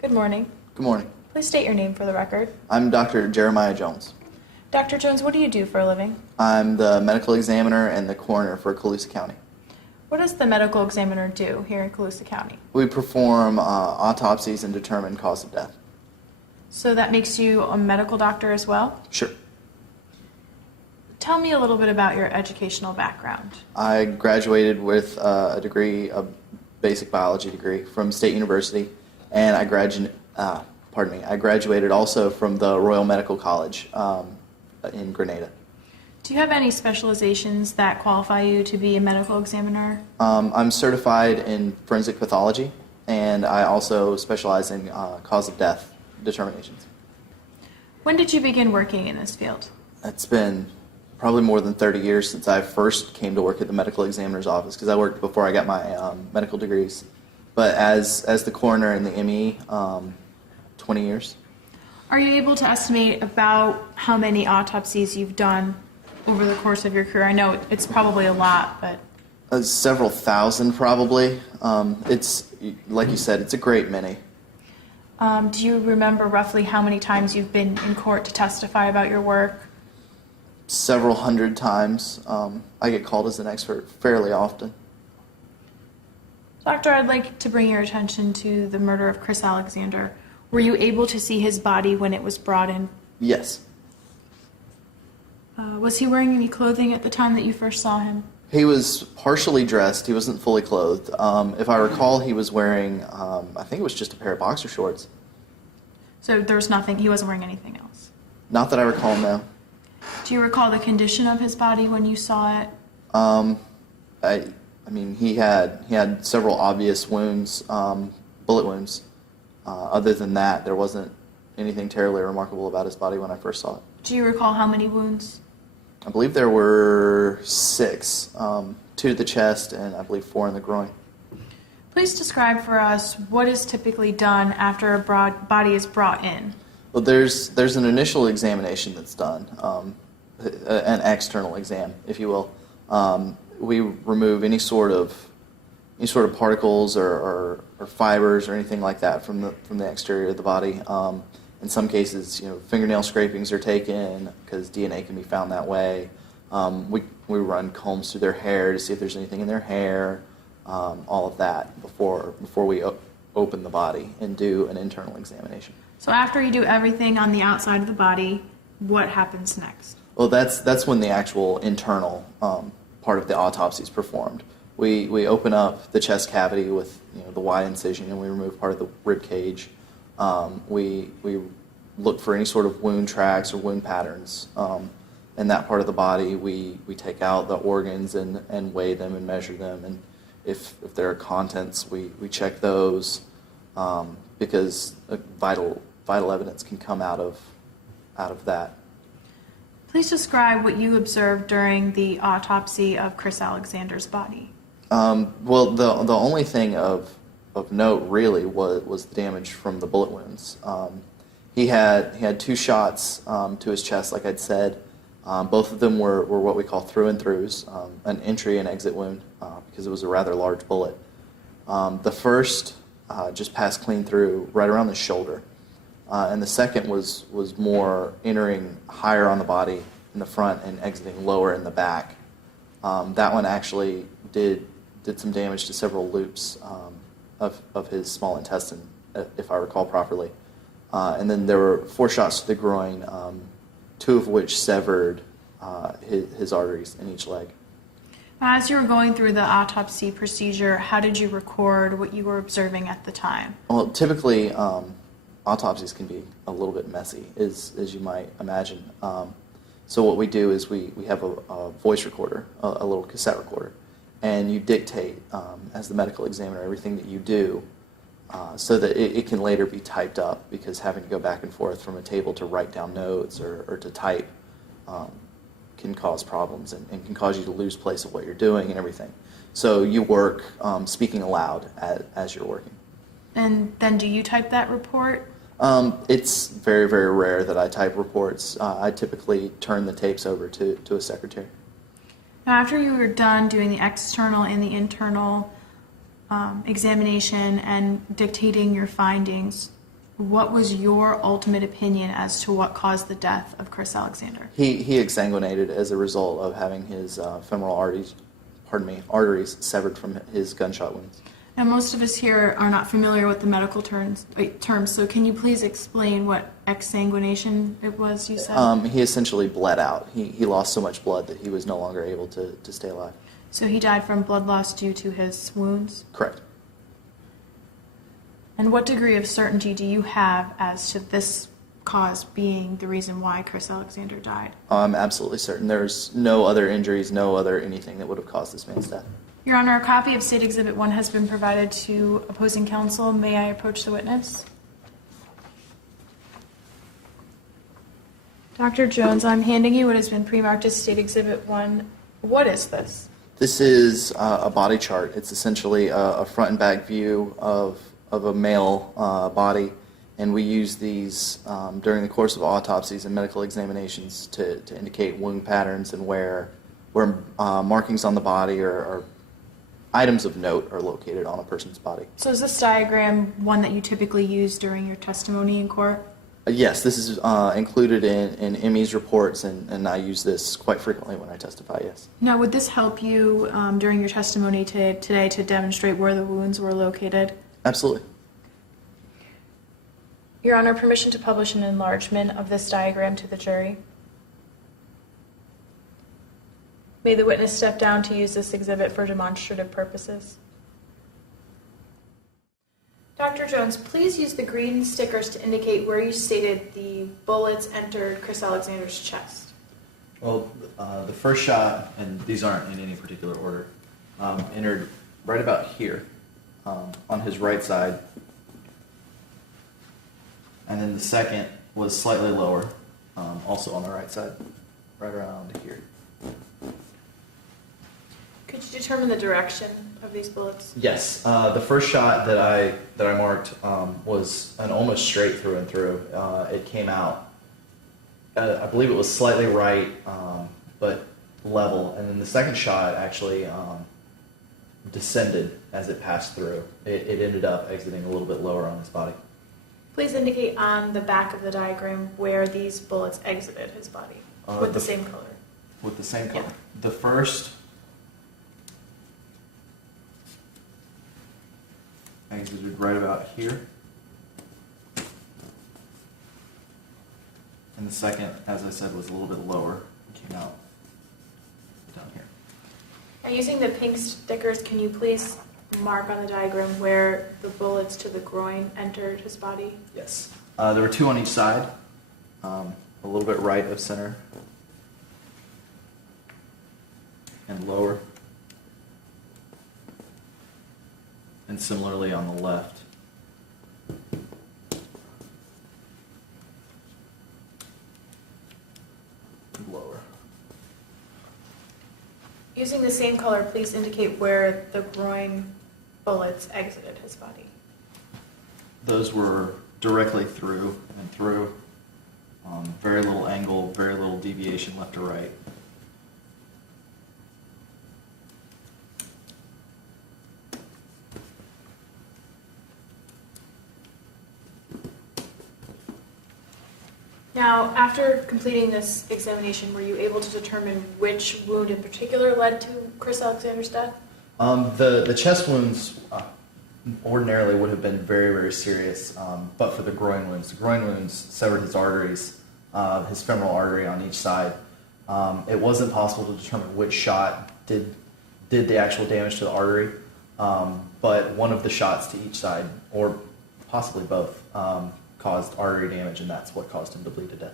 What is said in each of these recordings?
Good morning. Good morning. Please state your name for the record. I'm Dr. Jeremiah Jones. Dr. Jones, what do you do for a living? I'm the medical examiner and the coroner for Colusa County. What does the medical examiner do here in Colusa County? We perform autopsies and determine cause of death. So that makes you a medical doctor as well? Sure. Tell me a little bit about your educational background. I graduated with a degree, a basic biology degree from State University, and I graduated also from the Royal Medical College in Grenada. Do you have any specializations that qualify you to be a medical examiner? I'm certified in forensic pathology, and I also specialize in cause of death determinations. When did you begin working in this field? It's been probably more than 30 years since I first came to work at the medical examiner's office, because I worked before I got my medical degrees. But as the coroner and the ME, 20 years. Are you able to estimate about how many autopsies you've done over the course of your career? I know it's probably a lot, but... Several thousand, probably. It's, like you said, it's a great many. Do you remember roughly how many times you've been in court to testify about your work? Several hundred times. I get called as an expert fairly often. Doctor, I'd like to bring your attention to the murder of Chris Alexander. Were you able to see his body when it was brought in? Yes. Was he wearing any clothing at the time that you first saw him? He was partially dressed. He wasn't fully clothed. If I recall, he was wearing, I think it was just a pair of boxer shorts. So there was nothing, he wasn't wearing anything else? Not that I recall, no. Do you recall the condition of his body when you saw it? I mean, he had several obvious wounds, bullet wounds. Other than that, there wasn't anything terribly remarkable about his body when I first saw it. Do you recall how many wounds? I believe there were 6, 2 to the chest and I believe 4 in the groin. Please describe for us what is typically done after a body is brought in. Well, there's an initial examination that's done, an external exam, if you will. We remove any sort of particles or fibers or anything like that from the exterior of the body. In some cases, fingernail scrapings are taken because DNA can be found that way. We run combs through their hair to see if there's anything in their hair, all of that before we open the body and do an internal examination. So after you do everything on the outside of the body, what happens next? Well, that's when the actual internal part of the autopsy is performed. We open up the chest cavity with the wide incision, and we remove part of the rib cage. We look for any sort of wound tracks or wound patterns in that part of the body. We take out the organs and weigh them and measure them, and if there are contents, we check those because vital evidence can come out of that. Please describe what you observed during the autopsy of Chris Alexander's body. Well, the only thing of note really was the damage from the bullet wounds. He had 2 shots to his chest, like I'd said. Both of them were what we call through and throughs, an entry and exit wound, because it was a rather large bullet. The first just passed clean through right around the shoulder, and the second was more entering higher on the body in the front and exiting lower in the back. That one actually did some damage to several loops of his small intestine, if I recall properly. And then there were 4 shots to the groin, 2 of which severed his arteries in each leg. As you were going through the autopsy procedure, how did you record what you were observing at the time? Well, typically autopsies can be a little bit messy, as you might imagine. So what we do is we have a voice recorder, a little cassette recorder, and you dictate, as the medical examiner, everything that you do so that it can later be typed up, because having to go back and forth from a table to write down notes or to type can cause problems and can cause you to lose place of what you're doing and everything. So you work speaking aloud as you're working. And then do you type that report? It's very, very rare that I type reports. I typically turn the tapes over to a secretary. Now, after you were done doing the external and the internal examination and dictating your findings, what was your ultimate opinion as to what caused the death of Chris Alexander? He exsanguinated as a result of having his femoral arteries severed from his gunshot wounds. Now, most of us here are not familiar with the medical terms, so can you please explain what exsanguination it was you said? He essentially bled out. He lost so much blood that he was no longer able to stay alive. So he died from blood loss due to his wounds? Correct. And what degree of certainty do you have as to this cause being the reason why Chris Alexander died? I'm absolutely certain. There's no other injuries, no other anything that would have caused this man's death. Your Honor, a copy of State Exhibit 1 has been provided to opposing counsel. May I approach the witness? Dr. Jones, I'm handing you what has been pre-marked as State Exhibit 1. What is this? This is a body chart. It's essentially a front and back view of a male body, and we use these during the course of autopsies and medical examinations to indicate wound patterns and where markings on the body or items of note are located on a person's body. So is this diagram one that you typically use during your testimony in court? Yes, this is included in ME's reports, and I use this quite frequently when I testify, yes. Now, would this help you during your testimony today to demonstrate where the wounds were located? Absolutely. Your Honor, permission to publish an enlargement of this diagram to the jury. May the witness step down to use this exhibit for demonstrative purposes. Dr. Jones, please use the green stickers to indicate where you stated the bullets entered Chris Alexander's chest. Well, the first shot, and these aren't in any particular order, entered right about here on his right side. And then the second was slightly lower, also on the right side, right around here. Could you determine the direction of these bullets? Yes, the first shot that I marked was an almost straight through and through. It came out, I believe it was slightly right, but level. And then the second shot actually descended as it passed through. It ended up exiting a little bit lower on his body. Please indicate on the back of the diagram where these bullets exited his body with the same color. With the same color. Yeah. The first exited right about here. And the second, as I said, was a little bit lower. It came out down here. Now, using the pink stickers, can you please mark on the diagram where the bullets to the groin entered his body? Yes. There were two on each side, a little bit right of center and lower, and similarly on the left. Lower. Using the same color, please indicate where the groin bullets exited his body. Those were directly through and through. Very little angle, very little deviation left or right. Now, after completing this examination, were you able to determine which wound in particular led to Chris Alexander's death? The chest wounds ordinarily would have been very, very serious, but for the groin wounds. The groin wounds severed his arteries, his femoral artery on each side. It wasn't possible to determine which shot did the actual damage to the artery, but one of the shots to each side, or possibly both, caused artery damage, and that's what caused him to bleed to death.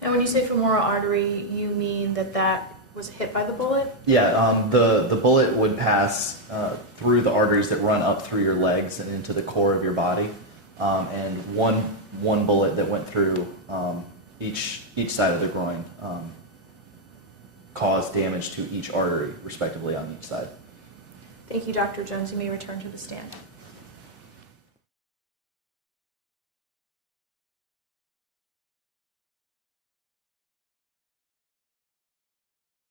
And when you say femoral artery, you mean that was hit by the bullet? Yeah, the bullet would pass through the arteries that run up through your legs and into the core of your body, and one bullet that went through each side of the groin caused damage to each artery, respectively, on each side. Thank you, Dr. Jones. You may return to the stand.